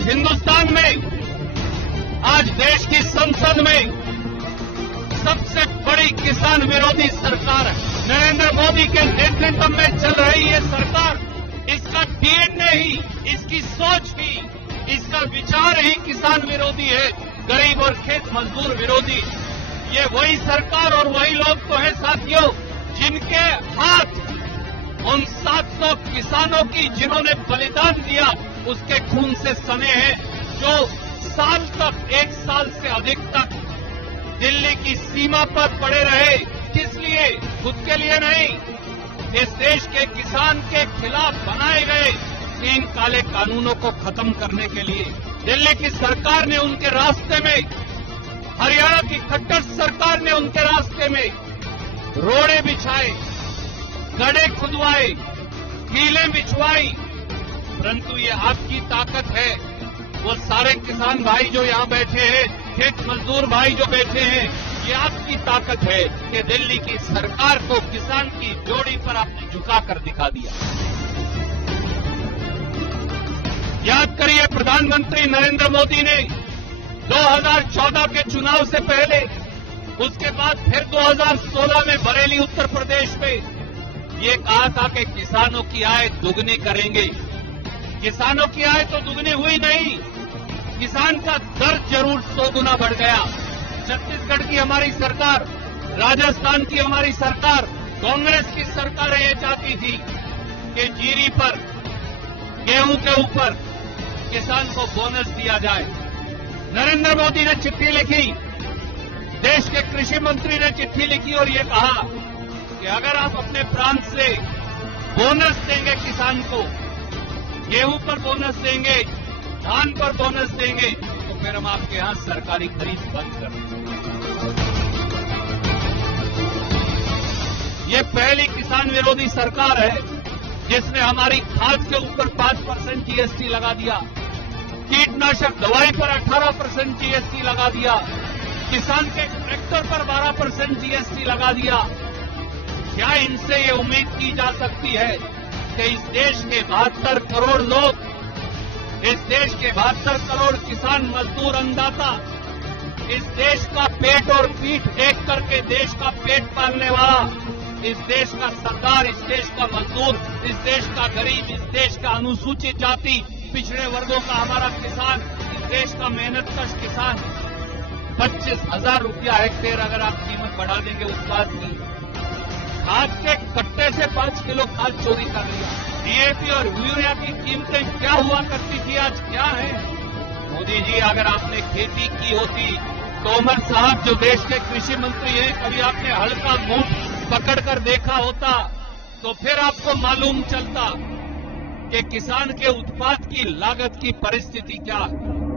आज हिंदुस्तान में, आज देश की संसद में सबसे बड़ी किसान विरोधी सरकार है। नरेंद्र मोदी के नेतृत्व में चल रही ये सरकार, इसका डीएनए ही, इसकी सोच ही, इसका विचार ही किसान विरोधी है, गरीब और खेत मजदूर विरोधी। ये वही सरकार और वही लोग तो हैं साथियों, जिनके हाथ उन 700 किसानों की जिन्होंने बलिदान दिया उसके खून से सने हैं, जो साल तक, 1 साल से अधिक तक दिल्ली की सीमा पर पड़े रहे। किस लिए? खुद के लिए नहीं, इस देश के किसान के खिलाफ बनाए गए 3 काले कानूनों को खत्म करने के लिए। दिल्ली की सरकार ने उनके रास्ते में, हरियाणा की खट्टर सरकार ने उनके रास्ते में रोड़े बिछाए, गड्ढे खुदवाए, कीलें बिछवाई, परंतु ये आपकी ताकत है। वो सारे किसान भाई जो यहां बैठे हैं, खेत मजदूर भाई जो बैठे हैं, ये आपकी ताकत है कि दिल्ली की सरकार को किसान की जोड़ी पर आपने झुकाकर दिखा दिया। याद करिए, प्रधानमंत्री नरेंद्र मोदी ने 2014 के चुनाव से पहले, उसके बाद फिर 2016 में बरेली उत्तर प्रदेश में ये कहा था कि किसानों की आय दुगनी करेंगे। किसानों की आय तो दुगनी हुई नहीं, किसान का दर्द जरूर 100 गुना बढ़ गया। छत्तीसगढ़ की हमारी सरकार, राजस्थान की हमारी सरकार, कांग्रेस की सरकार ये चाहती थी कि जीरी पर, गेहूं के ऊपर किसान को बोनस दिया जाए। नरेंद्र मोदी ने चिट्ठी लिखी, देश के कृषि मंत्री ने चिट्ठी लिखी और ये कहा कि अगर आप अपने प्रांत से बोनस देंगे किसान को, गेहूं पर बोनस देंगे, धान पर बोनस देंगे, तो फिर हम आपके यहां सरकारी खरीद बंद कर देंगे। ये पहली किसान विरोधी सरकार है जिसने हमारी खाद के ऊपर 5% जीएसटी लगा दिया, कीटनाशक दवाई पर 18% जीएसटी लगा दिया, किसान के ट्रैक्टर पर 12% जीएसटी लगा दिया। क्या इनसे ये उम्मीद की जा सकती है कि इस देश के 72 करोड़ लोग, इस देश के 72 करोड़ किसान मजदूर अन्नदाता, इस देश का पेट और पीठ देख करके देश का पेट पालने वाला, इस देश का सरदार, इस देश का मजदूर, इस देश का गरीब, इस देश का अनुसूचित जाति, पिछड़े वर्गों का हमारा किसान, इस देश का मेहनतकश किसान 25,000 रुपया हेक्टेयर अगर आप कीमत बढ़ा देंगे उत्पाद की, खाद के कट्टे से 5 किलो खाद चोरी कर लिया। डीएपी और यूरिया की कीमतें क्या हुआ करती थी, आज क्या है? मोदी जी, अगर आपने खेती की होती, तोमर साहब जो देश के कृषि मंत्री हैं, कभी आपने हल्का मूठ पकड़कर देखा होता तो फिर आपको मालूम चलता कि किसान के उत्पाद की लागत की परिस्थिति क्या है।